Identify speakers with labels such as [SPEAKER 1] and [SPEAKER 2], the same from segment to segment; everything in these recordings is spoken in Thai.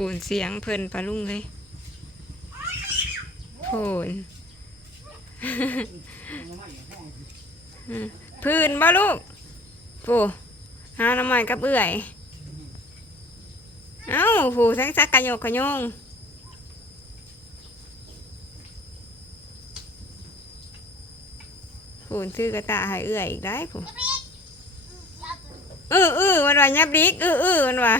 [SPEAKER 1] ผูนเสียงเพิ่นปลาลุงเลยโผนพื้นบ่ลูกปูหาน้ำมันกับเอื่อย เอ้าผูทั้งซักกระโยกกระโยงผูนซื้อกระตาให้เอื่อยอีกได้ผูเออเออวันว่ายับดิกเออเออวันว่า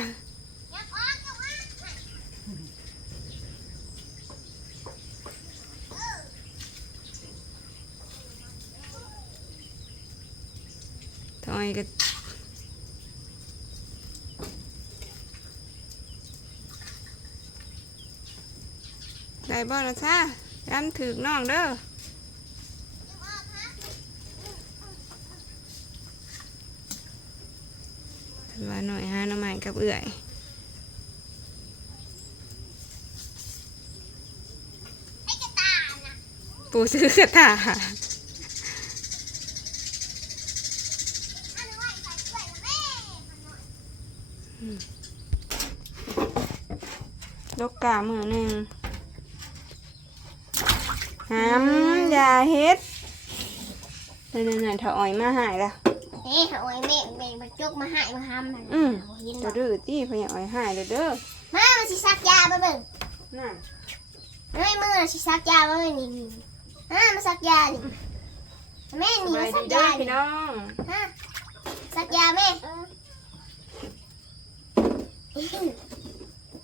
[SPEAKER 1] อยก็ได้บ่ละซ่าย้ำถึกน้องเด้อเพิ่นว่าหน่อยหาหน้ำมันกับเอื่อย
[SPEAKER 2] ให้กระตานะ
[SPEAKER 1] ปูซื้อกระตา
[SPEAKER 2] ล
[SPEAKER 1] กกามือหนึ่งหำอย่าเฮ็ดนั่นๆๆถ้าอ่อยมาหายละ
[SPEAKER 2] เฮ้ยเอาไว้แม่แม่มาจกมาให้มาทำมัน
[SPEAKER 1] อืม
[SPEAKER 2] ยิน
[SPEAKER 1] จะ
[SPEAKER 2] บ่
[SPEAKER 1] ดื้อตี้พะยาอ่อยหายเด้อเด้อ
[SPEAKER 2] มามาสิซักยาบ่เบิ่ง
[SPEAKER 1] น่ะ
[SPEAKER 2] เฮ้ยมือน่ะสิซักยาบ่เบิ่งนี่นี่มามาซักยานี่แม่
[SPEAKER 1] ส
[SPEAKER 2] นี่
[SPEAKER 1] บา
[SPEAKER 2] มายซั
[SPEAKER 1] ดี
[SPEAKER 2] ก
[SPEAKER 1] เด้อยาพี่
[SPEAKER 2] นี่
[SPEAKER 1] น้อง
[SPEAKER 2] ฮะซักยาแม่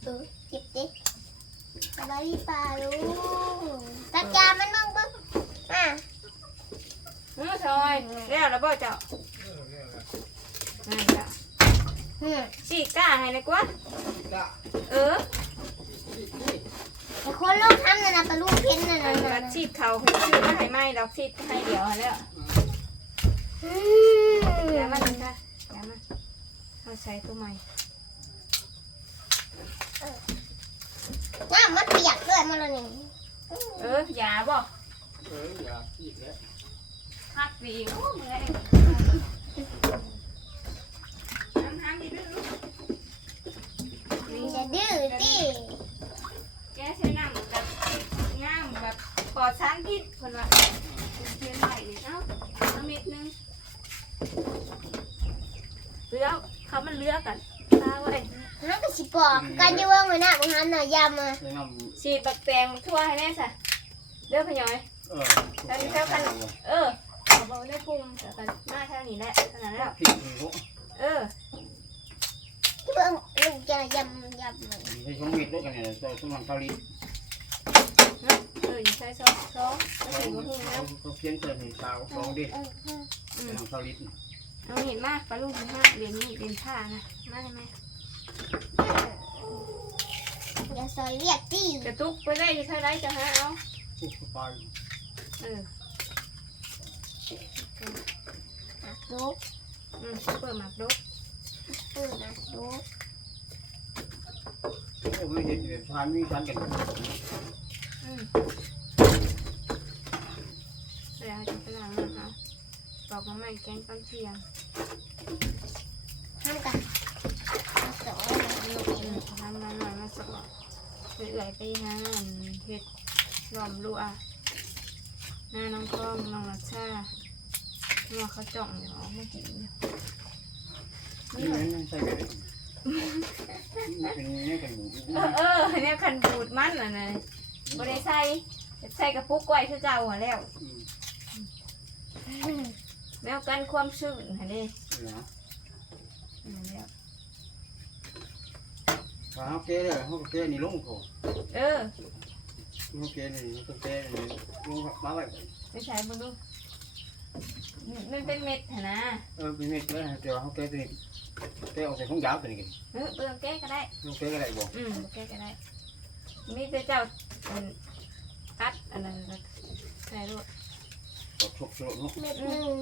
[SPEAKER 2] เออ เออเจ็บดิสบายดีป่าลูกซักยามันบ้างเบิ่งอะ
[SPEAKER 1] เออซอยแล้วแล้วบ่เจ้านั่นจ้ะ
[SPEAKER 2] อืม
[SPEAKER 1] ฉีกก้าให้เลยกว่าเออ
[SPEAKER 2] แต่คนโลกทำนั่นนะปลาลูกเพ้นนั่น
[SPEAKER 1] อั
[SPEAKER 2] น่ะ
[SPEAKER 1] น
[SPEAKER 2] นะ
[SPEAKER 1] บัดฉีดเขาคือชื่อมาให้ไหมดอกฉีดให้เดี๋ยวให้แล้ว
[SPEAKER 2] อื
[SPEAKER 1] เดี๋ยว
[SPEAKER 2] ม
[SPEAKER 1] มาดูค่ะเดี๋ยวมาเอาใช้ตัวใหม่
[SPEAKER 2] น้ำมันเปียกด้วยมันเลยนี่
[SPEAKER 1] เออยาบ่
[SPEAKER 3] เอออย่าอีกแล้ว
[SPEAKER 1] พักดีโอ้เมื่อยน้ำห้ามดีด้วยลูกนี่
[SPEAKER 2] อย่าดื้อดิ
[SPEAKER 1] แกใช้น้ำแบบงามแบบปลอดสารพิษคนว่าเทียนใหม่นี่เอ้าเอาเม็ดหนึงเลือกเขามันเลือกกันตาไว้
[SPEAKER 2] น้ำก็สิปอกกันจะว่างไว้หน้าของหันน่ะยำมา
[SPEAKER 3] ใช้น้
[SPEAKER 1] ฉีดบักแตงทั่วให้แน่สะเลือกพะยอยำ
[SPEAKER 3] เออ
[SPEAKER 1] เออเอาเบาได้พุ่มแต่กันหน้าเท่านี้แหละขนาดนั้นแล้ว
[SPEAKER 3] ผิดหนู
[SPEAKER 1] เออ
[SPEAKER 2] ที่เบิ่งลูกจะยำยำเลย
[SPEAKER 3] ใช้ช่องมิดด้วยกันเนี่ยตัวสมองเกาหลี
[SPEAKER 1] เอออยู่ใส่ซองซองไม่
[SPEAKER 3] เขา
[SPEAKER 1] ใส่หัวพุ่งแล้ว
[SPEAKER 3] เขาเพี้ยนเกินหนึ่งสาวสองดิ
[SPEAKER 2] เออเออ
[SPEAKER 1] อืม
[SPEAKER 3] สมองเกาหลี
[SPEAKER 1] เอาเห็นมากปลาลูกมันห้าเรียนนี่เรียนผ้านะมาได้ไหม
[SPEAKER 2] อย่าซอยเรียกดิ
[SPEAKER 1] กระตุกไปได้เท่าไรจะหาเอา
[SPEAKER 3] ปุ๊บไป
[SPEAKER 1] เออ
[SPEAKER 2] หักลูก
[SPEAKER 1] อืมเปิดหมากดุก
[SPEAKER 2] เออหักลูก
[SPEAKER 3] โอ้ไม่เห็นเลยทานมีทานกัน
[SPEAKER 1] อืมเดี๋ยวจะไปล้างนะคะบอกมาใหม่แกงตอนเที่ยง
[SPEAKER 2] ห้ามกันมาสอนลูก
[SPEAKER 1] อืมทำมาหน่อยมาสอบ เอื่อยไปหาอันเห็ดหล่อมลูกอะหน้าน้องกล้องน้องรัชชาน้องเขาจ่องอยู่ออกมากินอยู่
[SPEAKER 3] นี่มันใส่กันเป็นนี่กันหมู
[SPEAKER 1] เออเออเนี่ยคันบูดมันอะนะบ่ได้ใส่ใส่กระปุกไว้คือเก่าหัวแล้วแมวกันความชื้นหันเด้
[SPEAKER 3] นะ
[SPEAKER 1] นั่นแหล้ว
[SPEAKER 3] เขาเกเลยเขาเกนี่ลงเขา
[SPEAKER 1] เออ
[SPEAKER 3] เขาเกนี่เขาเกนี่ลงมาแบบ
[SPEAKER 1] ไปใช้บ่ดูมันเป็นเม็ดหั่นนะ
[SPEAKER 3] เออเป็นเม็ดเลยเดี๋ยวเขาเกตัวนี้เกออกจากของยาวตัวนี้กัน
[SPEAKER 1] เออเปลืองแก้ก็ได้
[SPEAKER 3] ลงเกอะไรบอก
[SPEAKER 1] อืมแก้ก็ได้มีแต่เจ้าอันกัดอันนั้นก็ใส่ลูก
[SPEAKER 3] ตกชกชกเนาะ
[SPEAKER 2] เม็ดหนึ่ง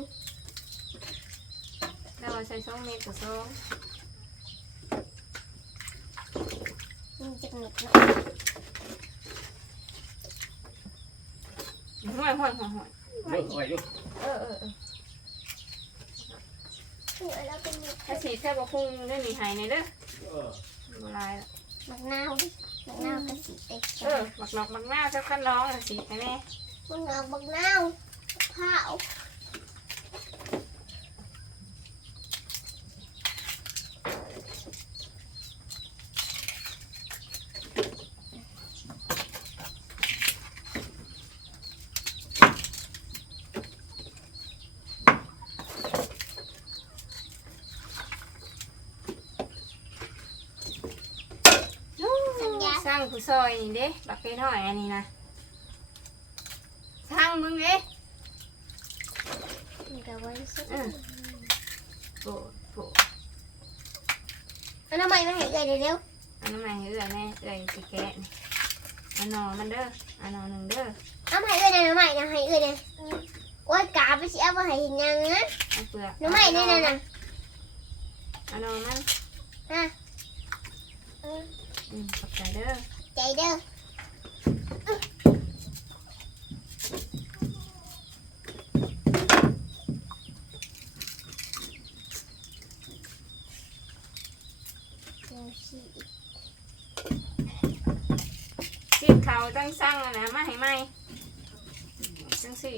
[SPEAKER 1] แล้วเอาใส่สองเม็ดกับสอง
[SPEAKER 2] มันจะเม็ดเนาะ
[SPEAKER 1] ห้อยห้อยห้อยห้อย
[SPEAKER 3] เลิกอะไรลู
[SPEAKER 1] เออเออเออ
[SPEAKER 2] เออแล้วเป็นเม็ด
[SPEAKER 1] ถ้าสีแค่บ่พุงได้มีหายในเด้อ
[SPEAKER 3] เออ
[SPEAKER 1] บ่ลายละ
[SPEAKER 2] หมักนาวดิหมักนาวกระสีเต็ก
[SPEAKER 1] เออหมักนอกหมักหน้าเจ้าขั้นร้องน่ะสิไปแม่
[SPEAKER 2] หมักนาวหมักนาวข้าว
[SPEAKER 1] สร้าง ผู้ซอยนี่เด้บักเก้น้อยอันนี้นะสร้างมึงเด้
[SPEAKER 2] มันก็ไว้สุด
[SPEAKER 1] อืมโอ้โห
[SPEAKER 2] เอาน้ำมันมาให้เลยเร็ว
[SPEAKER 1] อันนั้นมาให้เอื้อแน่เอื้อยสิแกะนี่อันนอมันเด้ออันนอหนึ่งเด้อ
[SPEAKER 2] ๆเอามาให้เลยนะน้ำมันนะให้เลยนะโอ้ยกาไปสิเอามาให้เห็นยังนะ
[SPEAKER 1] อันเปลือก
[SPEAKER 2] น้ำมันนี่นะนะ
[SPEAKER 1] อันนอมัน
[SPEAKER 2] ฮะ
[SPEAKER 1] อืมขอบใจเด้อ
[SPEAKER 2] ใจเด้อเดี๋ยวสิ
[SPEAKER 1] สิเขาตั้งสร้างอันนะมาให้ไหมจังสิ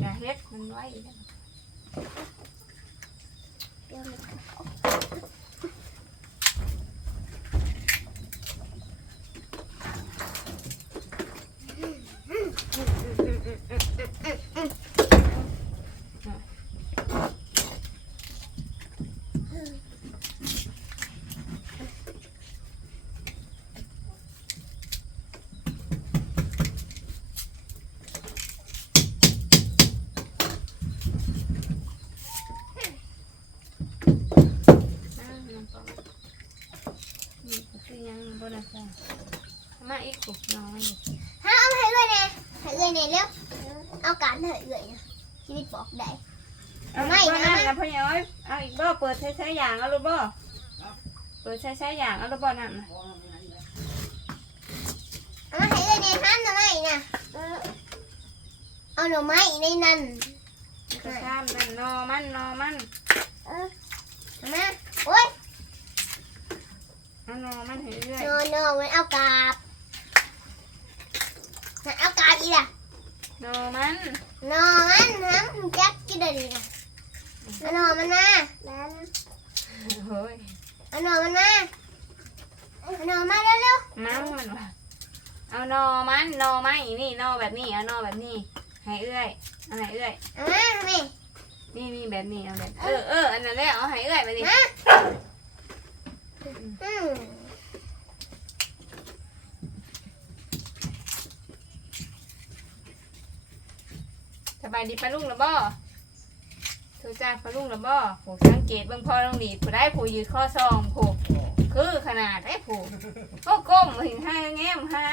[SPEAKER 1] อย่าเฮ็ดมันไว้เด้อ
[SPEAKER 2] เดี๋ยวมัน
[SPEAKER 1] อ่าน้ำปลานี่ก็คือยังบ่ได้ใส่มา อีกกุกน้อย
[SPEAKER 2] ฮะเอามาให้เลยนะให้เลยเนี่ยเร็วเอาการให้เลยนะชีวิตบอกได้
[SPEAKER 1] เอา
[SPEAKER 2] ไม่
[SPEAKER 1] ไม่
[SPEAKER 2] นะ
[SPEAKER 1] นะนะพ่อย้อยเอาอีกบ่เปิดใช้ใช้อย่างเอาลูกบ่เปิดใช้ใช้อย่างเอาลูกบ่นั่นน่ะ
[SPEAKER 2] เอามาให้เลยเนี่ยห้ามหน่อไม้นะเอาหน่อไม้ในนั้น
[SPEAKER 1] กระชามนั่นนอมันนอมัน
[SPEAKER 2] เออเอามาโอ้ย
[SPEAKER 1] เอานอมันให้เรื่อย
[SPEAKER 2] โนโนมันเอากาบมันเอากาบ อีล่ะ
[SPEAKER 1] นอมัน
[SPEAKER 2] นอมันห้ามจักกี่เดือนนะเอาหนอมันมาแล้ว
[SPEAKER 1] เฮ้ย
[SPEAKER 2] เอาหนอมันมาเอาหนอมาเร็ว
[SPEAKER 1] มั่งมันว่ะเอานอมันนอไม้นี่นอแบบนี้เอานอแบบนี้ให้เอื้อยเอาให้เอื้อย
[SPEAKER 2] ๆเอามาแม่
[SPEAKER 1] นี่นี่แบบนี้เอาแบบเออเอออันนั้นแหละเอาให้เอื้อยไปดิ
[SPEAKER 2] มาอืม
[SPEAKER 1] ส บายดีปะลุงหรือบ่โทรจ้าปะลุงหรือบ่ผู้สังเกตเบิ่งพ่อต้องดีผู้ได้ผู้ยืดข้อซองผู้คือขนาดไอ้ผู้ก็ก้มหิงให้แง้มให้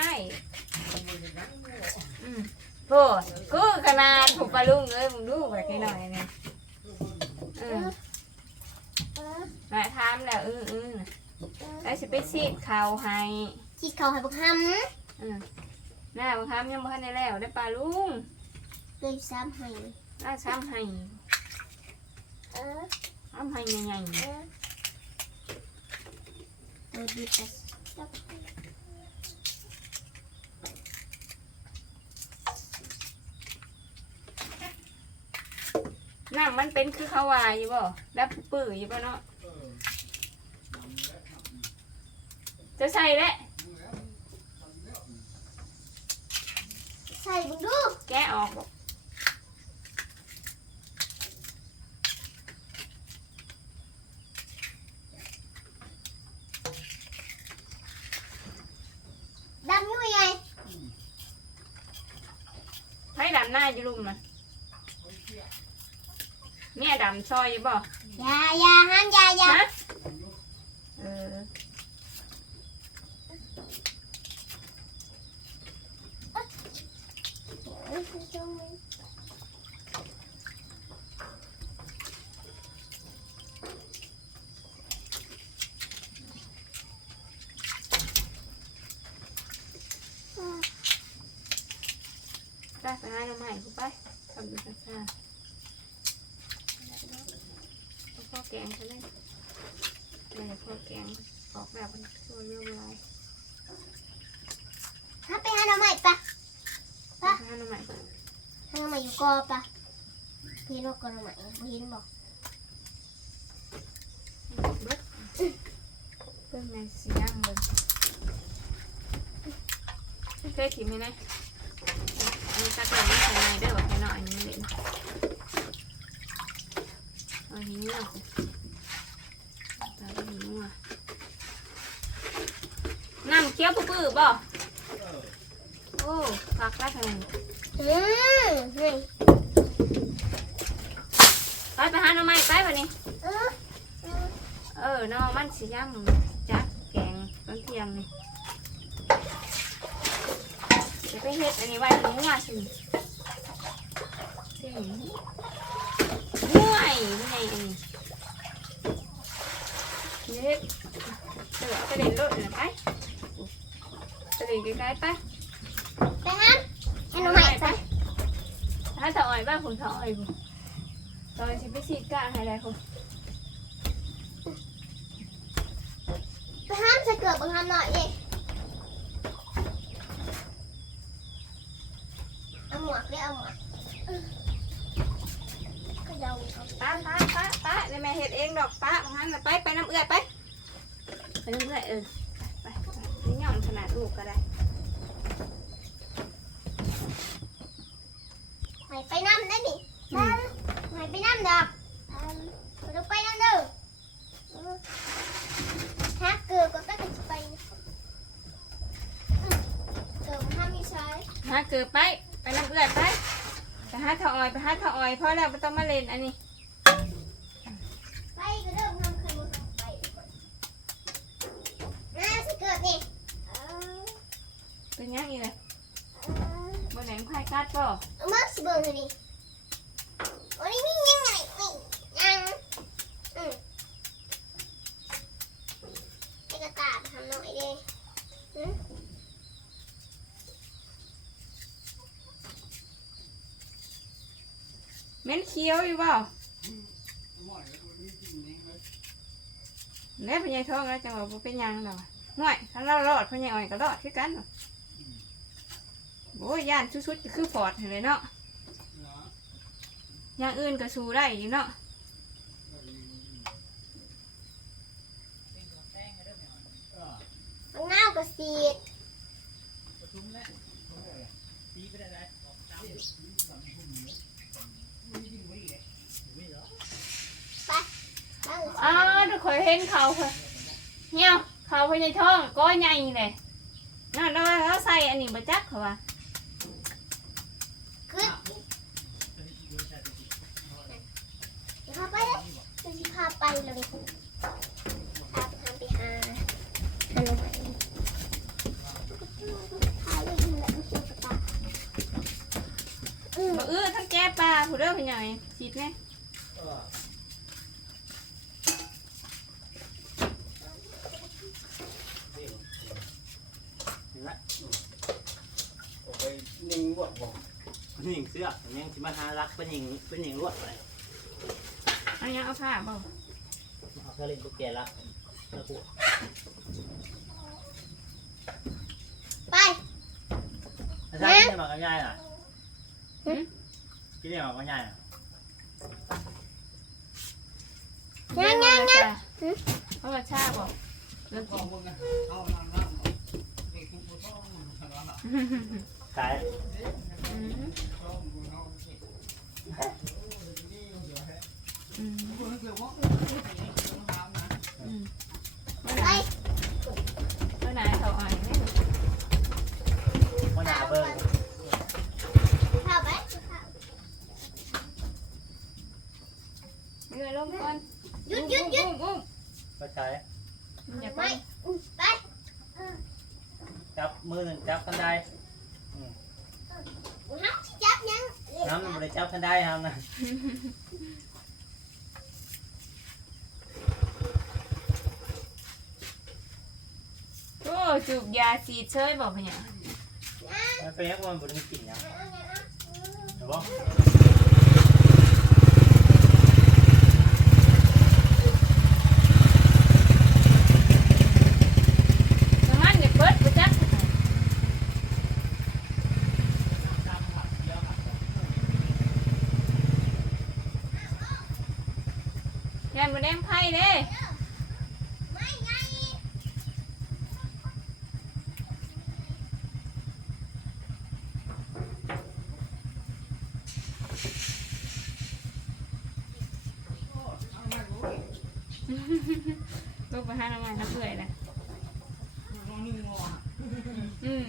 [SPEAKER 1] อืมผู้คือขนาดผู้ปะลุงเอ้ยมึงดูแบบนี้หน่อยนี่เออ
[SPEAKER 2] เออ
[SPEAKER 1] หน่อยทำแล้วเออเออน่ะแล้วสิไปซีดข่าวให้
[SPEAKER 2] ที่เขาให้พวกห้
[SPEAKER 1] หน้าบังคับยังบ่ทันได้แล้วได้ปลาลุงำ
[SPEAKER 2] เลยซ้ำให้
[SPEAKER 1] หน้าซ้ำให้
[SPEAKER 2] เออ
[SPEAKER 1] ซ้ำให้ใหญ่
[SPEAKER 2] เออเออดีไปจับ
[SPEAKER 1] ๆน้ำมันเป็นคือเขาวายอยู่บ่ดับปื้ออยู่บ่เนาะจะใส่แล้ว
[SPEAKER 2] ใส่บุกดู
[SPEAKER 1] แกะออกบ่
[SPEAKER 2] ดำยุ่ยไง
[SPEAKER 1] ไผดำหน้า อยู่ลุมน่ะเมียดำซอยอยู่บ่
[SPEAKER 2] อย่าอย่าห้ามอย่าอย่า
[SPEAKER 1] ฮะเออ ไปไปหาหน่อไม้กูไปทำดูซ่าๆแล้วก็แกงกันเลยเลยพวกแกงออกแบบมันตัวเรื่องอะไร
[SPEAKER 2] ถ้าไปหาหน่อไม้ปะ
[SPEAKER 1] ห้าหน่อไม้
[SPEAKER 2] หาหน่อไม้อยู่กอปะเห็นว่ากอหน่อไม้บ่เห็นบอก
[SPEAKER 1] เบิดเพื่อนแม่สีย่างเลยเคยถิ่มไหมนะ อันนี้ตะกร้าไม่ใส่ในด้อบอกให้หน่อยนี้เลยเอาหิ้วตาหิ้วอะน้ำเคี้ยวปื้อบ่โอ้พักได้ขนาดนี้
[SPEAKER 2] อืมนี่
[SPEAKER 1] ไปไปหาหน่อไม้ไปวันนี้
[SPEAKER 2] เออ
[SPEAKER 1] เออหน่อมันสีย่ำจักแกงตอนเที่ยงนี่ ไปเฮ็ดอันนี้ไว้หนูอะสิสิห่วยไม่ไงอันนี้เฮ็ดเออเอาไปเล่นรถเลยไปไปเล่นใกล้ๆไป
[SPEAKER 2] ไปหาหาหน่อไม้ปะ
[SPEAKER 1] ถ้าถอยบ้านคุณถอยคุณถอยสิไปสีกะให้ได้คุณ
[SPEAKER 2] ไปหาใส่เกลือบางหาหน่อยดิ เอาหมวกดิเอาหมวกก็เดาเอา
[SPEAKER 1] ป้าป้าป้าป้าเดี๋ยวแม่เฮ็ดเองดอกป้าของหันน่ะไปไปน้ำเอื้อยไปไปน้ำเอื้อยเออไปไปไปนี่ย่องขนาดลูกก็ได้
[SPEAKER 2] หายไปน้ำได้ดิหายไปน้ำดอกเราไปน้ำเด้อถ้าเกลือก็ต้องไปเกลือห้ามมีใช้
[SPEAKER 1] หาเกือบไป ไปน้ำเอื้อยไปไปหาเถาออยไปหาเถาออยพอแล้วไม่ต้องมาเล่นอันนี้
[SPEAKER 2] ไปก็เริ่มทำคืนไปน่าสิเกิดนี่
[SPEAKER 1] เป็นยังอีกเลยบนไหนควายกัดก็
[SPEAKER 2] เอามาสิเบิ่งเลยดิโอ้ยนี่ยังไงนี่ยังอืมไอ้กระตาทำหน่อยดิ
[SPEAKER 1] เม้นเคี้ยวอยู่เปล่าแล้วพญายท้องแล้วจังหวะบ่เป็นหยังหรอห่วยถ้าเรารอดพญายอ่อยก็รอดคือกันเนาะโอ้ยย่านชุดๆก็คือฟอดเห็นเลยเนาะอย่างอื่นก็สู้ได้อยู่เนาะ
[SPEAKER 2] มันเน่ากระสีดบ้าง
[SPEAKER 1] อ้าวทุกคนเห็นเขาเพิ่นเหี่ยเขาพญายทองก้อยใหญ่เลยนั่นเราเราใส่อันนี้มาจักเขาว่า
[SPEAKER 2] ขึ้นพาไปเลยสิพาไปเลยพาพาไปหาหาหน่อไม้พาไปดูแลผู้ช่วยกระตาอืม
[SPEAKER 1] บ่เออทั้งแก้ปลาผู้เด้อพญายสิดแน่
[SPEAKER 3] โอเคนิ่งบวกบอก
[SPEAKER 4] เป็นหญิงเสื้อเป็นหญิงที่มาหารักเป็นหญิงเป็นหญิงรวดเลย
[SPEAKER 1] เอายังเอาผ้าบ่
[SPEAKER 4] เอาเธอเล่นตุ๊กแกรักแล้วกู
[SPEAKER 2] ไป
[SPEAKER 4] อาจารย์ที่ได้มากับยายน่ะที่ได้มากับยายน่ะ
[SPEAKER 2] ยังยังยัง
[SPEAKER 1] เอามาชาบ่เลิกกิน
[SPEAKER 3] เอาน้ำน้ำเด็กคุณผู้ชมทำอะไร
[SPEAKER 4] ขาย
[SPEAKER 1] อืม
[SPEAKER 3] ชมคุณเอา สิ
[SPEAKER 1] อืม
[SPEAKER 3] คุณเกี่ยวกับน้ำนะ
[SPEAKER 1] อืมเอ
[SPEAKER 2] ไป
[SPEAKER 1] ไหร่เมื่อไหร่เขาอ่อยแม่
[SPEAKER 4] ว่าหนาเบิ้ง
[SPEAKER 2] เข้าไป
[SPEAKER 1] เรือลงก่อน
[SPEAKER 2] หยุดหยุดหยุด
[SPEAKER 1] บุ้ม
[SPEAKER 4] ไปขาย
[SPEAKER 1] อย่าไป
[SPEAKER 2] ไม่ไป
[SPEAKER 4] จับมือหนึ่งจับกันได้
[SPEAKER 2] ห้ามจับยัง
[SPEAKER 4] น้ำมันบริจับกันได้ครับนะ
[SPEAKER 1] โอ้จูบยาสีดเชยบอกพะเนี่ย
[SPEAKER 4] มันเป็นยังมันบริกินยังเห็นบ่
[SPEAKER 1] ลูกไปหาน้ำมันน้ำเอื่อยนะอืม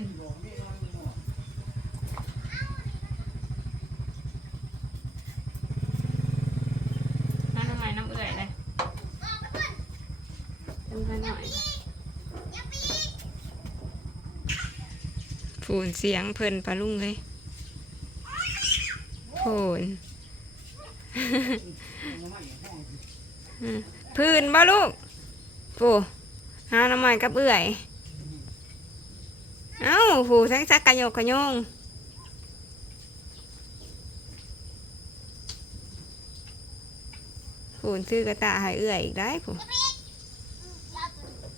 [SPEAKER 1] หาน้ำมันน้ำเอื่อยเลยดูกันหน่อย ฝูนเสียงเพิ่นปลาลุงเลยโผน พื้นบ่ลูกปูหาหน้ำมันกับเอื่อย เอ้าผูแทงซักกระโยกกระโยงผูซื้อกระตาให้เอื่อยอีกได้ผู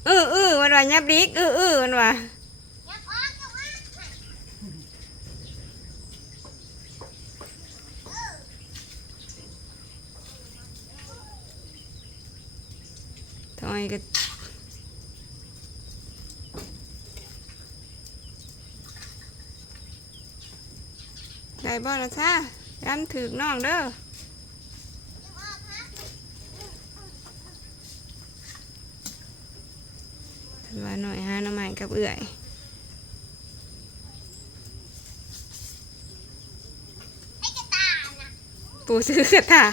[SPEAKER 1] เออเออวันวานยับลิกเออเออวันว่า
[SPEAKER 2] ยับออกยับออก
[SPEAKER 1] ทำไมก็ได้บ่ละซ่าย้ำถึกน้องเด้อ
[SPEAKER 2] ยับออกฮะ
[SPEAKER 1] ว่าหน่อยหาหน้ำมันกับเอื่อย
[SPEAKER 2] ไอ้กระตายนะ
[SPEAKER 1] ปูซื้อกระตา